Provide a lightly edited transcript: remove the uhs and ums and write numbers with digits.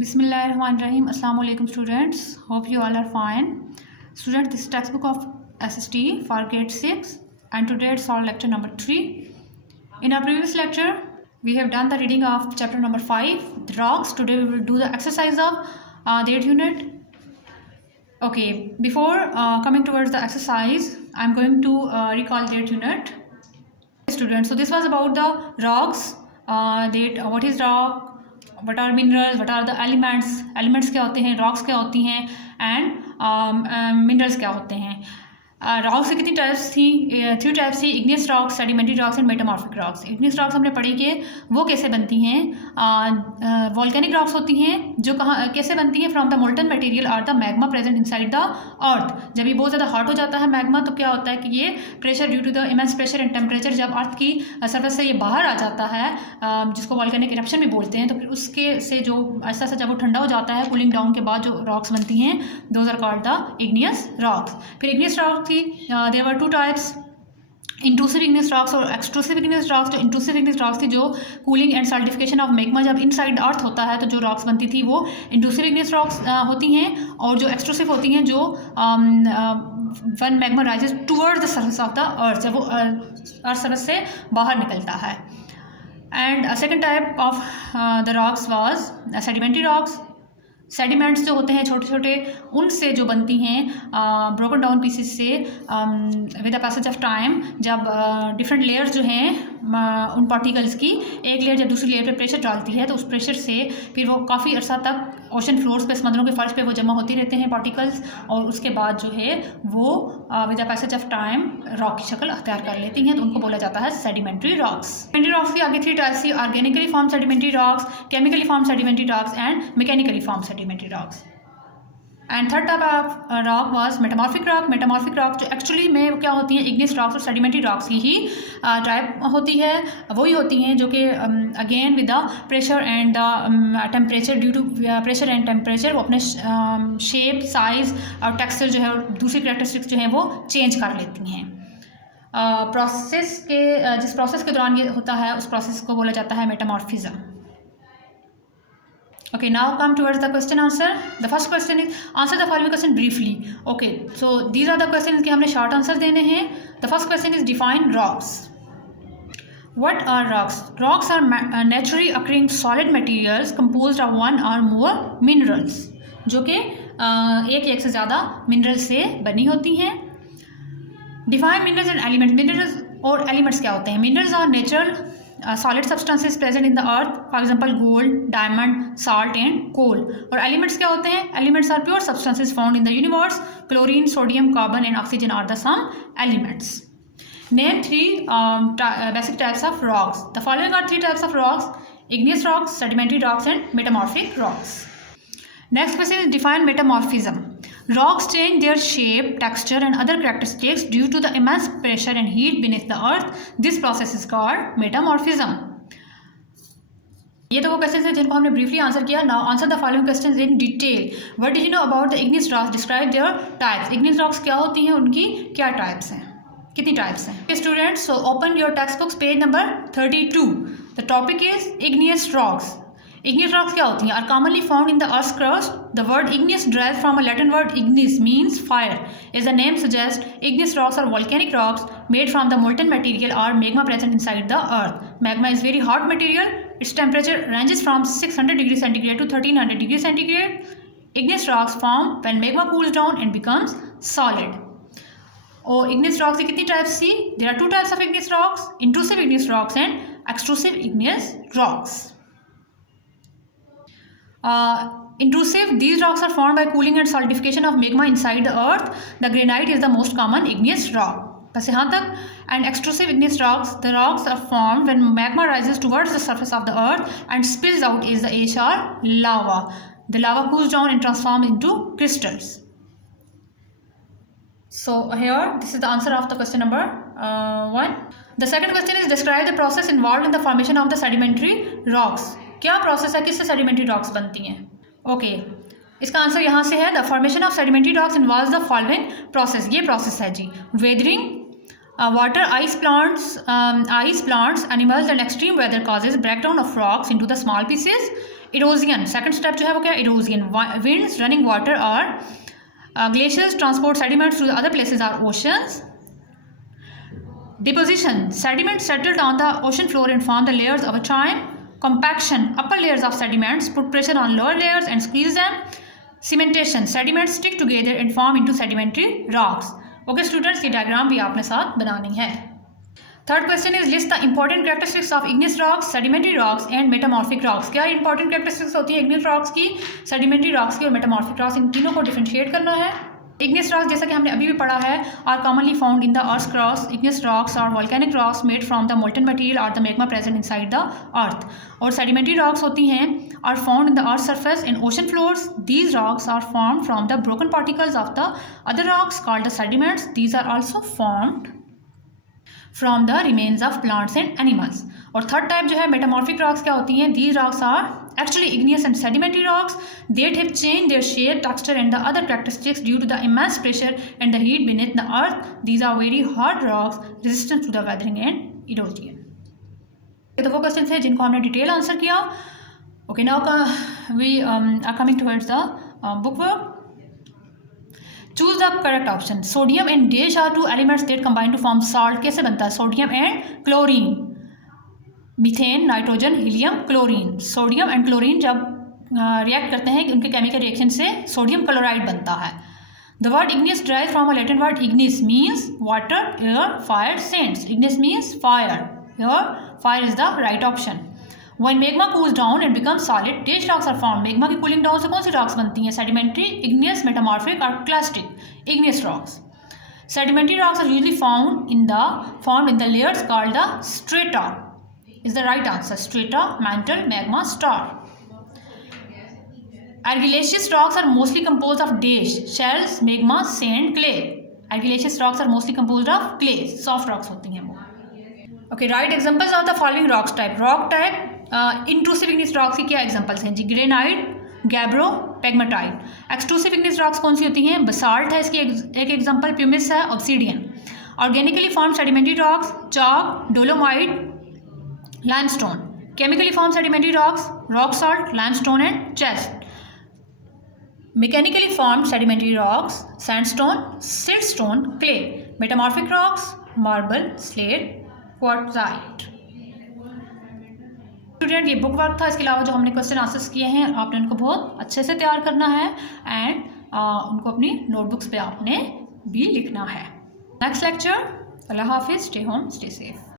Bismillahirrahmanirrahim. Assalamu alaikum students. Hope you all are fine. Students, this is textbook of SST for grade 6 and today it's our lecture number 3. In our previous lecture, we have done the reading of chapter number 5, the rocks. Today we will do the exercise of that unit. Okay, before coming towards the exercise, I'm going to recall that unit. Students, so this was about the rocks, what is rock, what are minerals, what are the elements क्या होते हैं, rocks क्या होती हैं and minerals क्या होते हैं. Rocks की कितनी टाइप्स थी? 3 टाइप्स थी, igneous rocks, sedimentary rocks and metamorphic rocks. Igneous rocks हमने पढ़ी कि वो कैसे बनती हैं. वॉल्केनिक रॉक्स होती हैं जो कैसे बनती हैं? फ्रॉम द मोल्टन मटेरियल और the magma present inside the अर्थ. जब ये बहुत ज़्यादा हॉट हो जाता है मैग्मा तो क्या होता है कि ये pressure due to the immense pressure and temperature जब अर्थ की सरफेस से ये बाहर आ जाता है, जिसको वॉल्केनिक इरप्शन भी बोलते हैं, तो फिर उसके से जो ऐसा जब वो ठंडा हो जाता है, कूलिंग डाउन के बाद जो रॉक्स बनती हैं, those are called the igneous rocks. फिर igneous rocks there were 2 types, intrusive igneous rocks और एक्सट्रूसिव इग्नियस रॉक्स. जो इंट्रूसिव इग्नियस रॉक्स थी जो cooling and solidification of magma जब इनसाइड अर्थ होता है तो जो रॉक्स बनती थी वो इंट्रूसिव इग्नियस रॉक्स होती हैं, और जो एक्सट्रूसिव होती हैं जो one magma rises towards the surface of the earth, जब वो अर्थ सरफेस से बाहर निकलता है. And second type of the rocks was sedimentary rocks. Sediments जो होते हैं छोटे छोटे, उनसे जो बनती हैं ब्रोकन डाउन पीसेस से with the passage of time, जब डिफरेंट लेयर्स जो हैं उन पार्टिकल्स की, एक लेयर जब दूसरी लेयर पे प्रेशर डालती है तो उस प्रेशर से फिर वो काफ़ी अर्सा तक ओशन फ्लोर्स पे, समुद्रों के फर्श पे वो जमा होती रहते हैं पार्टिकल्स, और उसके बाद जो है वो with the passage of time rock की शक्ल अख्तियार कर लेती हैं, तो उनको बोला जाता है सेडिमेंट्री रॉक्स. सेडिमेंट्री रॉक्स की आगे 3 टाइप्स थी, organically form sedimentary rocks, chemically form sedimentary rocks and mechanically form sedimentary rocks. And third type of rock was metamorphic rock. Metamorphic rock जो एक्चुअली में क्या होती हैं, इग्नियस रॉक्स और sedimentary rocks की ही टाइप होती है, वही होती हैं जो कि again with the pressure and the temperature, due to pressure and temperature वो अपने शेप, साइज़ और टेक्सचर जो है, दूसरी कैरेक्टरिस्टिक्स जो हैं वो चेंज कर लेती हैं. प्रोसेस के जिस प्रोसेस के दौरान ये होता है उस प्रोसेस को बोला जाता है metamorphism. Okay, now come towards the question answer. The first question is answer the following question briefly. Okay, so these are the questions कि हमने short answer देने हैं. The first question is define rocks. What are rocks? Rocks are naturally occurring solid materials composed of one or more minerals, जो कि एक से ज़्यादा minerals से बनी होती हैं. Define minerals and elements. Minerals और elements क्या होते हैं? Minerals are natural solid substances present in the earth, for example gold, diamond, salt and coal. और elements क्या होते हैं? Elements are pure substances found in the universe. Chlorine, sodium, carbon and oxygen are the some elements. Name 3 basic types of rocks. The following are 3 types of rocks: igneous rocks, sedimentary rocks and metamorphic rocks. Next question is define metamorphism. Rocks change their shape, texture and other characteristics due to the immense pressure and heat beneath the earth. This process is called metamorphism. ये तो वो question है जिनको हमने briefly answer किया. Now answer the following questions in detail. What did you know about the igneous rocks? Describe their types. Igneous rocks क्या होती हैं, उनकी क्या टाइप्स हैं, कितनी टाइप्स हैं? Students, so open your text books page number 32. The topic is igneous rocks. Igneous rocks क्या होती हैं? Are commonly found in the earth's crust. The word igneous derives from a Latin word ignis, means fire. As the name suggests, igneous rocks are volcanic rocks made from the molten material or magma present inside the earth. Magma is very hot material. Its temperature ranges from 600 degrees centigrade to 1300 degrees centigrade. Igneous rocks form when magma cools down and becomes solid. और igneous rocks की कितनी types थी? There are 2 types of igneous rocks: intrusive igneous rocks and extrusive igneous rocks. Intrusive, these rocks are formed by cooling and solidification of magma inside the earth. The granite is the most common igneous rock. बस यहाँ तक. And extrusive igneous rocks, the rocks are formed when magma rises towards the surface of the earth and spills out as the ash or lava. The lava cools down and transforms into crystals. So here, this is the answer of the question number 1. The second question is describe the process involved in the formation of the sedimentary rocks. क्या process है, किससे sedimentary rocks बनती हैं? Okay, इसका answer यहाँ से है. The formation of sedimentary rocks involves the following process. ये प्रोसेस है जी: weathering, water, ice plants, animals and extreme weather causes breakdown of rocks into the small pieces. Erosion, second step जो है वो क्या, इरोजियन, विंड्स रनिंग वाटर और glaciers transport sediments to other places or oceans. Deposition, sediments settled on the ocean floor and form the layers over time. Compaction, upper layers of sediments put pressure on lower layers and squeeze them. Cementation, sediments stick together and form into sedimentary rocks. Okay students, ये diagram भी आपने साथ बनानी है. Third question is list the important characteristics of igneous rocks, sedimentary rocks and metamorphic rocks. क्या important characteristics होती है igneous rocks की, सेडिमेंट्री रॉक्स की और मेटामॉर्फिक रॉक्स, इन तीनों को डिफरेंशिएट करना है. इग्नियस रॉक्स जैसा कि हमने अभी भी पढ़ा है are commonly found in the earth crust. Igneous rocks और volcanic rocks made from the molten material और the magma present inside the earth. और सेडिमेंट्री रॉक्स होती हैं are found in the earth surface and ocean floors. These rocks are formed from the broken particles of the other rocks called the sediments. These are also formed from the remains of plants and animals. और third type जो है metamorphic rocks क्या होती हैं, these rocks are actually igneous and sedimentary rocks that have changed their shape, texture and the other characteristics due to the immense pressure and the heat beneath the earth. These are very hard rocks resistant to the weathering and erosion. ये तो वो question है जिनको हमने detail answer किया. Okay, now we are coming towards the book work. Choose the correct option. Sodium and dash are two elements that combine to form salt. कैसे बनता है, sodium and chlorine, methane, nitrogen, helium, chlorine. Sodium and chlorine जब react करते हैं उनके chemical reaction से sodium chloride बनता है. The word igneous drive from a Latin word ignis means water, air, fire, cents. Ignis means fire. Here fire is the right option. When magma cools down and becomes solid, dash rocks are formed. magma की cooling down से कौन सी rocks बनती हैं, sedimentary, igneous, metamorphic और clastic. igneous rocks. Sedimentary rocks are usually formed in the layers called the strata. Is the right answer. Strata, mantle, magma, star. Argillaceous rocks are mostly composed of dash, shells, magma, sand, clay. Argillaceous rocks are mostly composed of clay. Soft rocks होती हैं वो. Okay, write examples of the following rocks type. Rock type, intrusive igneous rocks की क्या examples हैं जी, granite, gabbro, pegmatite. Extrusive igneous rocks कौन सी होती हैं, बसाल्ट है इसकी एक एग्जाम्पल, प्यूमिस है, obsidian. Organically form sedimentary rocks, chalk, dolomite, limestone. Chemically form sedimentary rocks, rock salt, limestone and chest. mechanically formed sedimentary rocks, sandstone, siltstone, clay. metamorphic rocks, marble, slate, quartzite. Student ये book work था, इसके अलावा जो हमने question answers किए हैं आपने उनको बहुत अच्छे से तैयार करना है एंड उनको अपनी नोटबुक्स पे आपने भी लिखना है. Next lecture. अल्लाह हाफिज़. Stay home, stay safe.